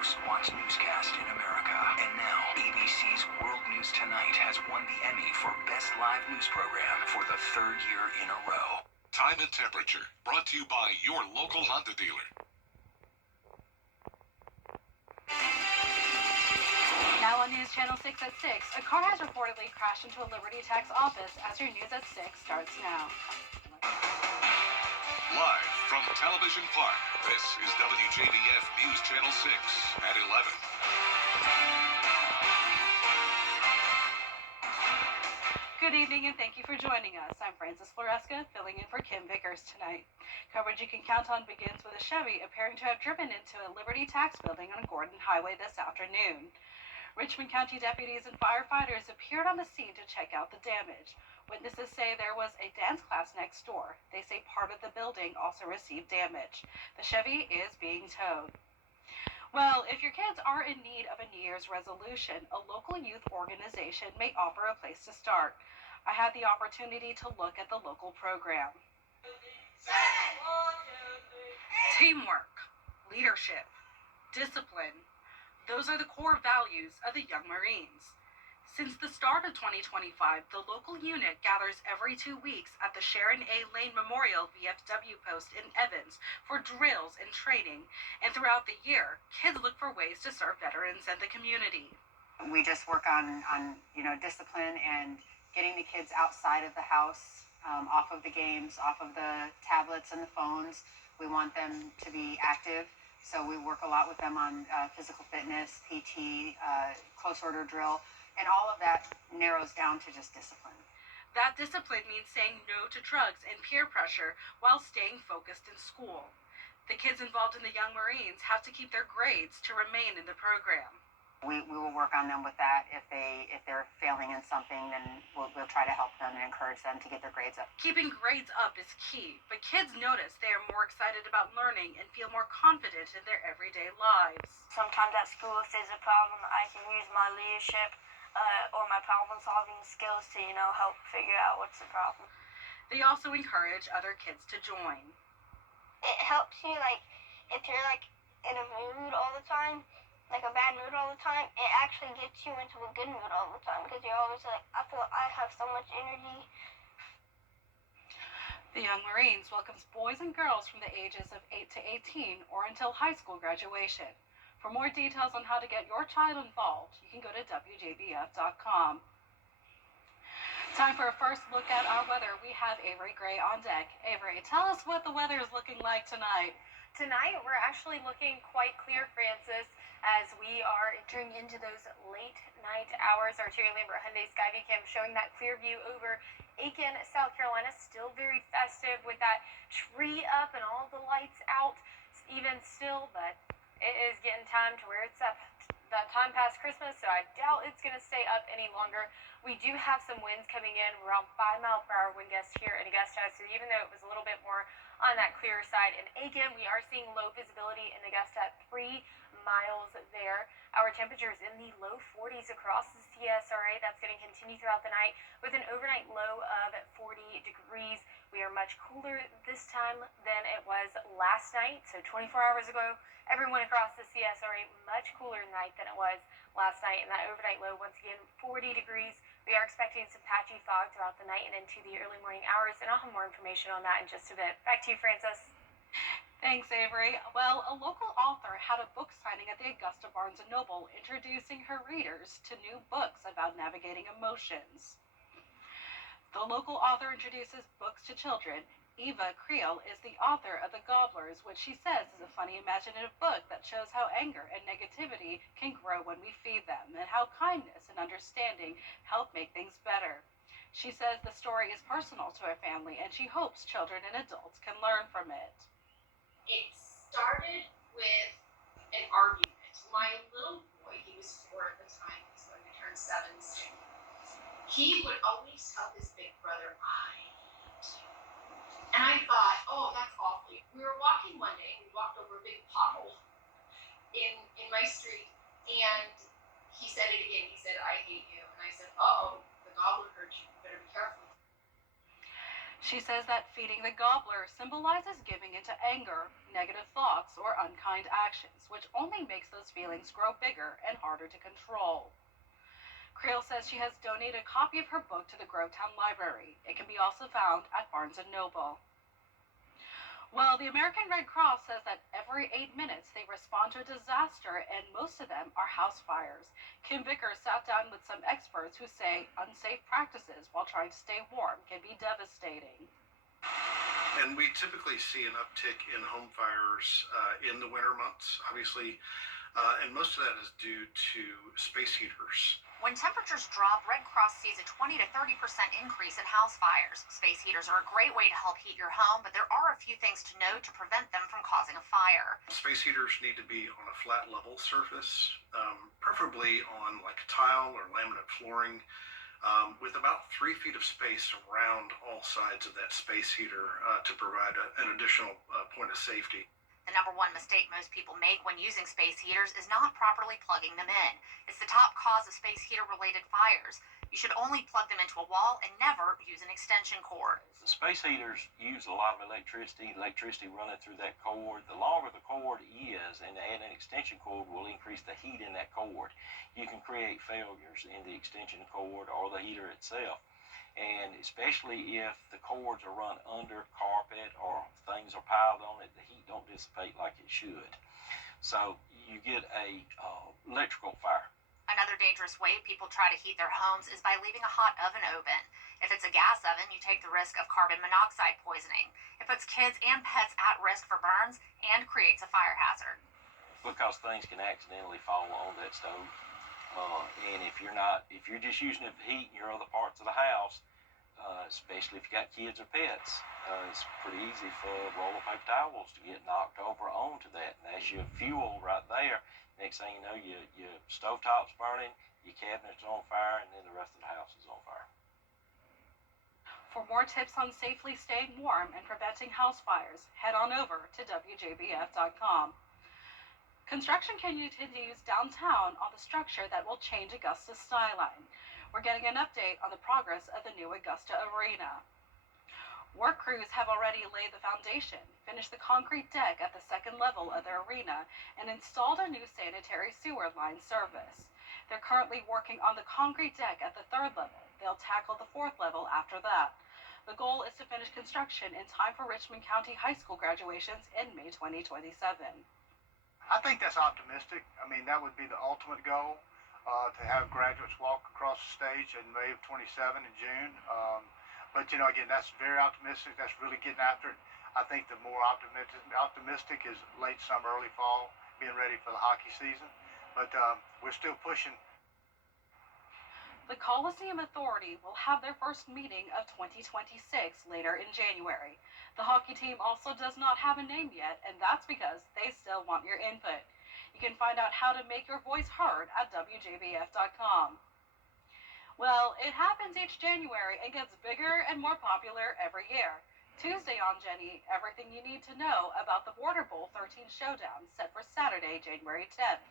most watched newscast in America. And now, ABC's World News Tonight has won the Emmy for Best Live News Program for the third year in a row. Time and temperature, brought to you by your local Honda dealer. Now on News Channel 6 at 6, a car has reportedly crashed into a Liberty Tax office. As your News at 6 starts now. Live from Television Park, this is WJBF News Channel 6 at 11. Good evening and thank you for joining us. I'm Frances Floresca, filling in for Kim Vickers tonight. Coverage you can count on begins with a Chevy appearing to have driven into a Liberty Tax building on Gordon Highway this afternoon. Richmond County deputies and firefighters appeared on the scene to check out the damage. Witnesses say there was a dance class next door. They say part of the building also received damage. The Chevy is being towed. Well, if your kids are in need of a New Year's resolution, a local youth organization may offer a place to start. I had the opportunity to look at the local program. Teamwork, leadership, discipline. Those are the core values of the Young Marines. Since the start of 2025, the local unit gathers every 2 weeks at the Sharon A. Lane Memorial VFW post in Evans for drills and training. And throughout the year, kids look for ways to serve veterans and the community. We just work on discipline and getting the kids outside of the house, off of the games, off of the tablets and the phones. We want them to be active. So we work a lot with them on physical fitness, PT, close order drill, and all of that narrows down to just discipline. That discipline means saying no to drugs and peer pressure while staying focused in school. The kids involved in the Young Marines have to keep their grades to remain in the program. We will work on them with that. If they're failing in something, then we'll try to help them and encourage them to get their grades up. Keeping grades up is key, but kids notice they are more excited about learning and feel more confident in their everyday lives. Sometimes at school, if there's a problem, I can use my leadership or my problem-solving skills to, help figure out what's the problem. They also encourage other kids to join. It helps you, if you're, in a mood all the time, like a bad mood all the time, it actually gets you into a good mood all the time because you're always I feel I have so much energy. The Young Marines welcomes boys and girls from the ages of 8 to 18 or until high school graduation. For more details on how to get your child involved, you can go to WJBF.com. Time for a first look at our weather. We have Avery Gray on deck. Avery, tell us what the weather is looking like tonight. Tonight, we're actually looking quite clear, Francis, as we are entering into those late night hours. Our Terry Lambert Hyundai Skyview Cam showing that clear view over Aiken, South Carolina. Still very festive with that tree up and all the lights out even still, but it is getting time to where it's up. That time past Christmas, so I doubt it's going to stay up any longer. We do have some winds coming in, around 5-mile-per-hour wind gusts here in Augusta, so even though it was a little bit more on that clearer side in Aiken, we are seeing low visibility in Augusta at 3 miles there. Our temperatures in the low 40s across the CSRA. That's going to continue throughout the night with an overnight low of 40 degrees. We are much cooler this time than it was last night, so 24 hours ago. Everyone across the CSRA much cooler night than it was last night, and that overnight low, once again, 40 degrees. We are expecting some patchy fog throughout the night and into the early morning hours, and I'll have more information on that in just a bit. Back to you, Francis. Thanks, Avery. Well, a local author had a book signing at the Augusta Barnes & Noble introducing her readers to new books about navigating emotions. The local author introduces books to children. Eva Creel is the author of The Gobblers, which she says is a funny, imaginative book that shows how anger and negativity can grow when we feed them, and how kindness and understanding help make things better. She says the story is personal to her family, and she hopes children and adults can learn from it. It started with an argument. My little boy, he was 4 at the time, he's going to turn 7 soon. He would always tell his big brother, I hate you. And I thought, oh, that's awful. We were walking one day, we walked over a big pothole in my street, and he said it again. He said, I hate you. And I said, uh-oh, the gobbler hurt you. You better be careful. She says that feeding the gobbler symbolizes giving into anger, negative thoughts, or unkind actions, which only makes those feelings grow bigger and harder to control. Creel says she has donated a copy of her book to the Grovetown Library. It can be also found at Barnes & Noble. Well, the American Red Cross says that every 8 minutes they respond to a disaster, and most of them are house fires. Kim Vickers sat down with some experts who say unsafe practices while trying to stay warm can be devastating. And we typically see an uptick in home fires in the winter months, obviously, and most of that is due to space heaters. When temperatures drop, Red Cross sees a 20 to 30% increase in house fires. Space heaters are a great way to help heat your home, but there are a few things to note to prevent them from causing a fire. Space heaters need to be on a flat level surface, preferably on like tile or laminate flooring, with about 3 feet of space around all sides of that space heater to provide an additional point of safety. The number one mistake most people make when using space heaters is not properly plugging them in. It's the top cause of space heater-related fires. You should only plug them into a wall and never use an extension cord. The space heaters use a lot of electricity running through that cord. The longer the cord is, and adding an extension cord will increase the heat in that cord. You can create failures in the extension cord or the heater itself. And especially if the cords are run under carpet or things are piled on it, the heat don't dissipate like it should. So you get a electrical fire. Another dangerous way people try to heat their homes is by leaving a hot oven open. If it's a gas oven, you take the risk of carbon monoxide poisoning. It puts kids and pets at risk for burns and creates a fire hazard. Because things can accidentally fall on that stove. And if you're just using it for heat in your other parts of the house, especially if you got kids or pets, it's pretty easy for roll of paper towels to get knocked over onto that. And that's your fuel right there. Next thing you know, your stovetop's burning, your cabinets are on fire, and then the rest of the house is on fire. For more tips on safely staying warm and preventing house fires, head on over to WJBF.com. Construction continues downtown on the structure that will change Augusta's skyline. We're getting an update on the progress of the new Augusta Arena. Work crews have already laid the foundation, finished the concrete deck at the second level of the arena, and installed a new sanitary sewer line service. They're currently working on the concrete deck at the third level. They'll tackle the fourth level after that. The goal is to finish construction in time for Richmond County High School graduations in May 2027. I think that's optimistic. I mean, that would be the ultimate goal, to have graduates walk across the stage in May of 27 in June. But, again, that's very optimistic. That's really getting after it. I think the more optimistic is late summer, early fall, being ready for the hockey season. But we're still pushing. The Coliseum Authority will have their first meeting of 2026 later in January. The hockey team also does not have a name yet, and that's because they still want your input. You can find out how to make your voice heard at WJBF.com. Well, it happens each January and gets bigger and more popular every year. Tuesday on Jenny, everything you need to know about the Border Bowl 13 showdown set for Saturday, January 10th.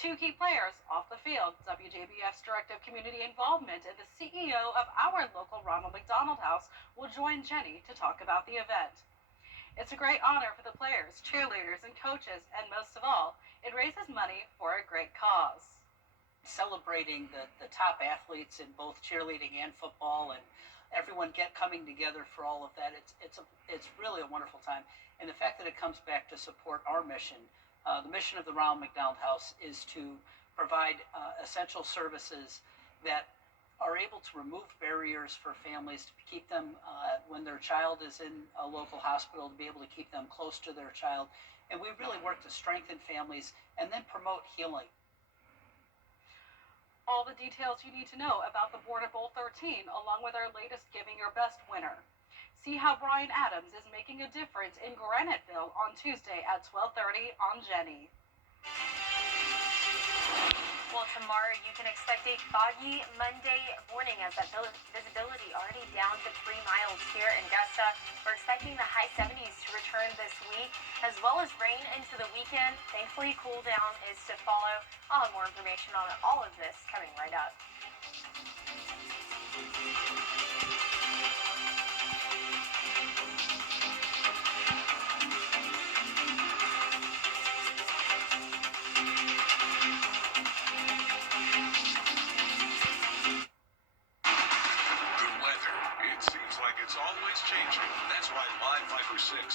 Two key players off the field, WJBF's Director of Community Involvement and the CEO of our local Ronald McDonald House will join Jenny to talk about the event. It's a great honor for the players, cheerleaders, and coaches, and most of all, it raises money for a great cause. Celebrating the top athletes in both cheerleading and football, and everyone coming together for all of that, it's really a wonderful time. And the fact that it comes back to support our mission. The mission of the Ronald McDonald House is to provide essential services that are able to remove barriers for families to keep them, when their child is in a local hospital, to be able to keep them close to their child. And we really work to strengthen families and then promote healing. All the details you need to know about the Border Bowl 13, along with our latest Giving Your Best winner. See how Brian Adams is making a difference in Graniteville on Tuesday at 12:30 on Jenny. Well, tomorrow you can expect a foggy Monday morning as that visibility already down to 3 miles here in Augusta. We're expecting the high 70s to return this week, as well as rain into the weekend. Thankfully, cool down is to follow. I'll have more information on all of this coming right up.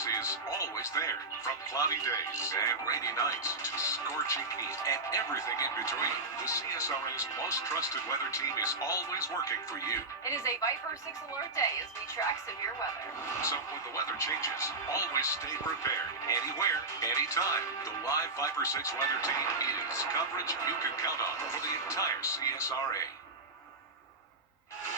is always there. From cloudy days and rainy nights to scorching heat and everything in between, the CSRA's most trusted weather team is always working for you. It is a Viper 6 alert day as we track severe weather. So when the weather changes, always stay prepared. Anywhere, anytime. The live Viper 6 weather team is coverage you can count on for the entire CSRA.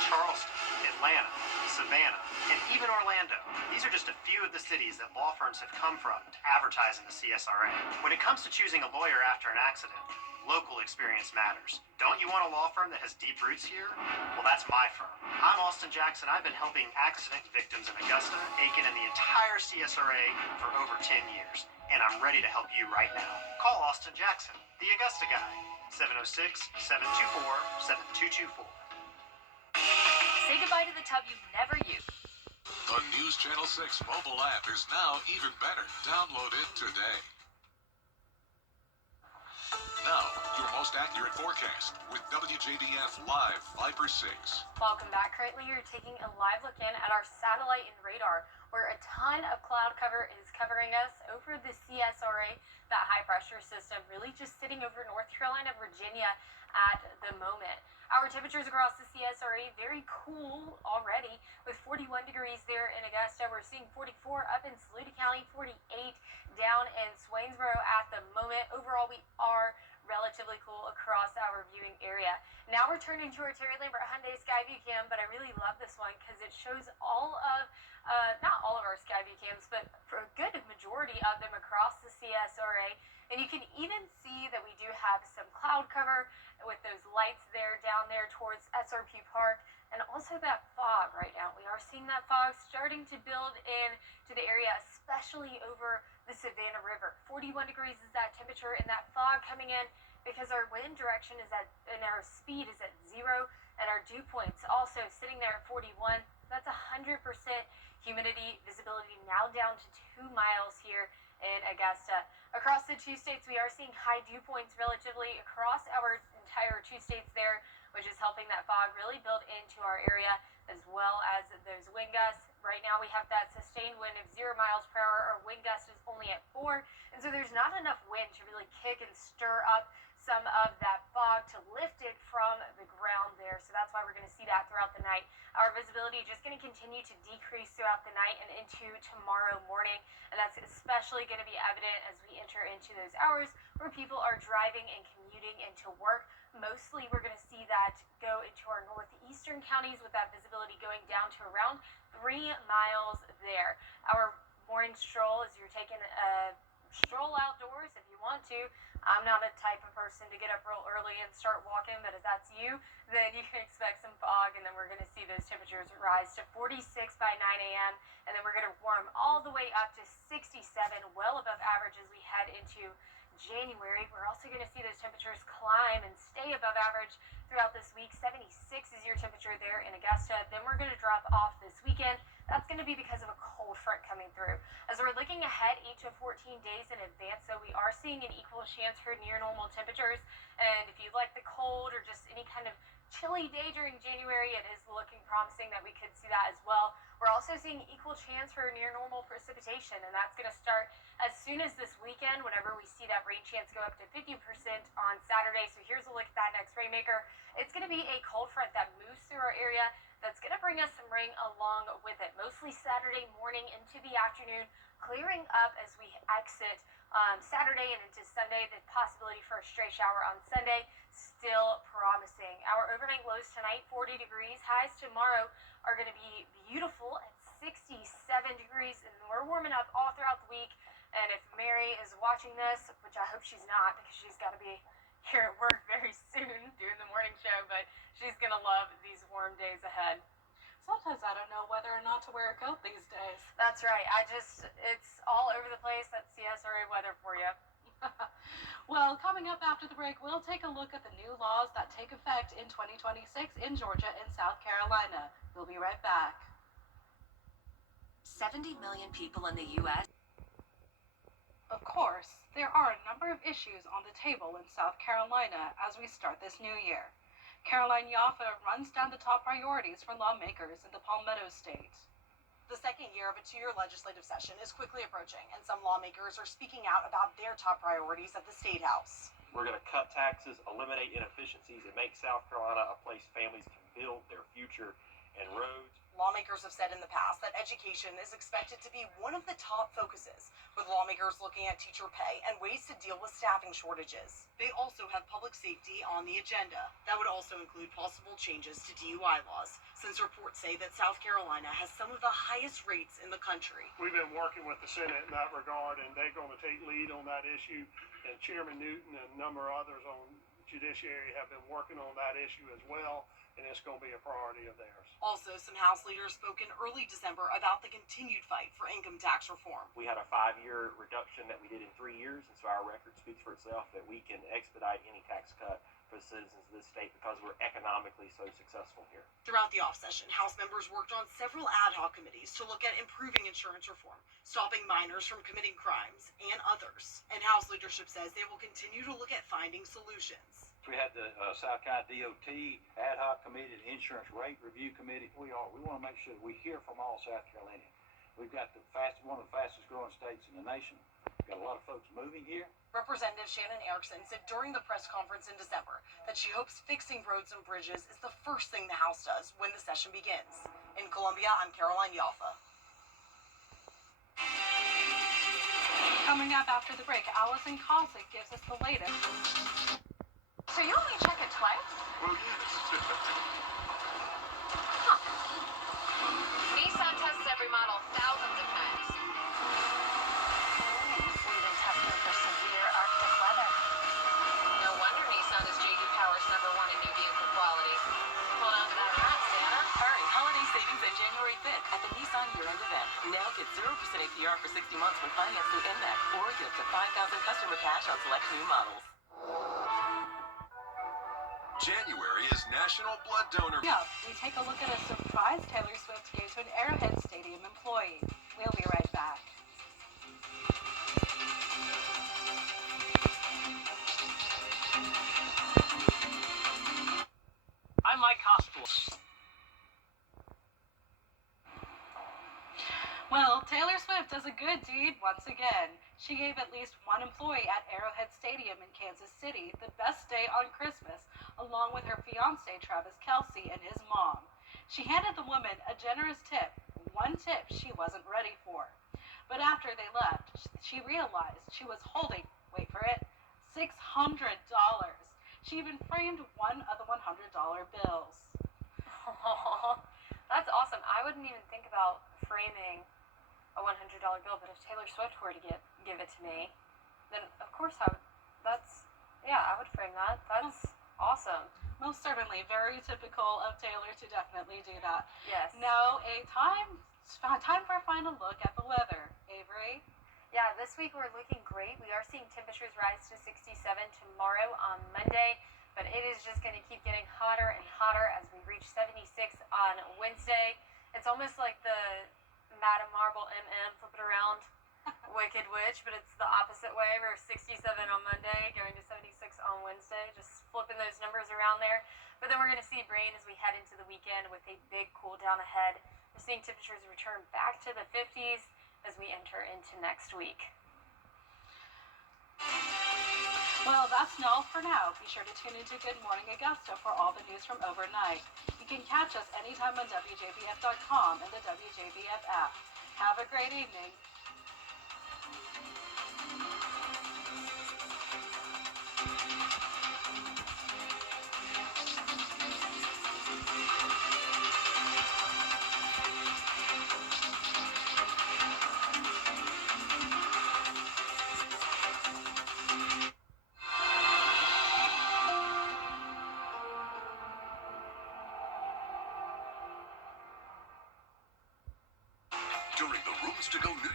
Charleston, Atlanta, Savannah, and even Orlando. These are just a few of the cities that law firms have come from to advertise in the CSRA. When it comes to choosing a lawyer after an accident, local experience matters. Don't you want a law firm that has deep roots here? Well, that's my firm. I'm Austin Jackson. I've been helping accident victims in Augusta, Aiken, and the entire CSRA for over 10 years. And I'm ready to help you right now. Call Austin Jackson, the Augusta guy, 706-724-7224. Say goodbye to the tub you never used. The News Channel 6 mobile app is now even better. Download it today. Now, your most accurate forecast with WJBF Live Viper 6. Welcome back. Currently, you're taking a live look in at our satellite and radar, where a ton of cloud cover is covering us over the CSRA, that high pressure system, really just sitting over North Carolina, Virginia at the moment. Our temperatures across the CSRA very cool already, with 41 degrees there in Augusta. We're seeing 44 up in Saluda County, 48 down in Swainsboro at the moment. Overall, we are relatively cool across our viewing area. Now we're turning to our Terry Lambert Hyundai Skyview Cam, but I really love this one because it shows all of, not all of our Skyview cams, but for a good majority of them across the CSRA. And you can even see that we do have some cloud cover with those lights there down there towards SRP Park, and also that fog right now. We are seeing that fog starting to build in to the area, especially over the Savannah River. 41 degrees is that temperature, and that fog coming in because our wind direction is at, and our speed is at 0, and our dew points also sitting there at 41. That's 100% humidity, visibility now down to 2 miles here in Augusta. Across the two states, we are seeing high dew points relatively across our entire two states there, which is helping that fog really build into our area, as well as those wind gusts. Right now we have that sustained wind of 0 miles per hour. Our wind gust is only at 4, and so there's not enough wind to really kick and stir up some of that fog to lift it from the ground there. So that's why we're going to see that throughout the night. Our visibility just going to continue to decrease throughout the night and into tomorrow morning, and that's especially going to be evident as we enter into those hours where people are driving and commuting into work. Mostly we're going to see that go into our northeastern counties with that visibility going down to around 3 miles there. Our morning stroll, as you're taking a stroll outdoors if you want to. I'm not a type of person to get up real early and start walking, but if that's you, then you can expect some fog, and then we're going to see those temperatures rise to 46 by 9 a.m., and then we're going to warm all the way up to 67, well above average as we head into January. We're also going to see those temperatures climb and stay above average throughout this week. 76 is your temperature there in Augusta. Then we're going to drop off this weekend. That's going to be because of a cold front coming through. As we're looking ahead 8 to 14 days in advance, so we are seeing an equal chance for near normal temperatures. And if you like the cold or just any kind of chilly day during January, it is looking promising that we could see that as well. We're also seeing equal chance for near normal precipitation, and that's going to start as soon as this weekend whenever we see that rain chance go up to 50% on Saturday. So here's a look at that next rainmaker. It's going to be a cold front that moves through our area that's going to bring us some rain along with it, mostly Saturday morning into the afternoon, clearing up as we exit Saturday and into Sunday. The possibility for a stray shower on Sunday still promising. Our overnight lows tonight, 40 degrees. Highs tomorrow are going to be beautiful at 67 degrees, and we're warming up all throughout the week. And if Mary is watching this, which I hope she's not because she's got to be here at work very soon doing the morning show, but she's going to love these warm days ahead. Sometimes I don't know whether or not to wear a coat these days. That's right. It's all over the place. That's CSRA weather for you. Well, coming up after the break, we'll take a look at the new laws that take effect in 2026 in Georgia and South Carolina. We'll be right back. 70 million people in the U.S. Of course, there are a number of issues on the table in South Carolina as we start this new year. Caroline Yaffa runs down the top priorities for lawmakers in the Palmetto State. The second year of a 2-year legislative session is quickly approaching, and some lawmakers are speaking out about their top priorities at the State House. We're going to cut taxes, eliminate inefficiencies, and make South Carolina a place families can build their future and roads. Lawmakers have said in the past that education is expected to be one of the top focuses, with lawmakers looking at teacher pay and ways to deal with staffing shortages. They also have public safety on the agenda. That would also include possible changes to DUI laws, since reports say that South Carolina has some of the highest rates in the country. We've been working with the Senate in that regard, and they're going to take lead on that issue. And Chairman Newton and a number of others on Judiciary have been working on that issue as well, and it's going to be a priority of theirs. Also, some House leaders spoke in early December about the continued fight for income tax reform. We had a 5-year reduction that we did in 3 years, and so our record speaks for itself that we can expedite any tax cut for the citizens of this state because we're economically so successful here. Throughout the off-session, House members worked on several ad hoc committees to look at improving insurance reform, stopping minors from committing crimes, and others. And House leadership says they will continue to look at finding solutions. We had the South Carolina DOT ad hoc committee, the insurance rate review committee. We want to make sure that we hear from all South Carolinians. We've got one of the fastest growing states in the nation. We've got a lot of folks moving here. Representative Shannon Erickson said during the press conference in December that she hopes fixing roads and bridges is the first thing the House does when the session begins. In Columbia, I'm Caroline Yalfa. Coming up after the break, Allison Cossack gives us the latest. So you only check it twice? Well, yes. Nissan tests every model thousands of times. We've been testing for severe Arctic weather. No wonder Nissan is J.D. Power's #1 in new vehicle quality. Hold on to that hat, Santa. Hurry, holiday savings end January 5th at the Nissan year-end event. Now get 0% APR for 60 months when financed through NMAX, or get up to $5,000 customer cash on select new models. January is National Blood Donor. Yeah, we take a look at a surprise Taylor Swift gave to an Arrowhead Stadium employee. We'll be right back. I'm Mike Hospital. Well, Taylor Swift does a good deed once again. She gave at least one employee at Arrowhead Stadium in Kansas City the best day on Christmas, along with her fiance Travis Kelce and his mom. She handed the woman a generous tip, one tip she wasn't ready for. But after they left, she realized she was holding, wait for it, $600. She even framed one of the $100 bills. Oh, that's awesome. I wouldn't even think about framing a $100 bill, but if Taylor Swift were to give it to me, then of course I would frame that. That's awesome. Most certainly, very typical of Taylor to definitely do that. Yes. Now, time for a final look at the weather. Avery? Yeah, this week we're looking great. We are seeing temperatures rise to 67 tomorrow on Monday, but it is just going to keep getting hotter and hotter as we reach 76 on Wednesday. It's almost like the Madame Marble MM, flip it around, Wicked Witch, but it's the opposite way. We're 67 on Monday, going to 76 on Wednesday, just flipping those numbers around there. But then we're going to see rain as we head into the weekend with a big cool down ahead. We're seeing temperatures return back to the 50s as we enter into next week. Well, that's all for now. Be sure to tune into Good Morning Augusta for all the news from overnight. You can catch us anytime on WJBF.com and the WJBF app. Have a great evening. During the Rooms to Go news.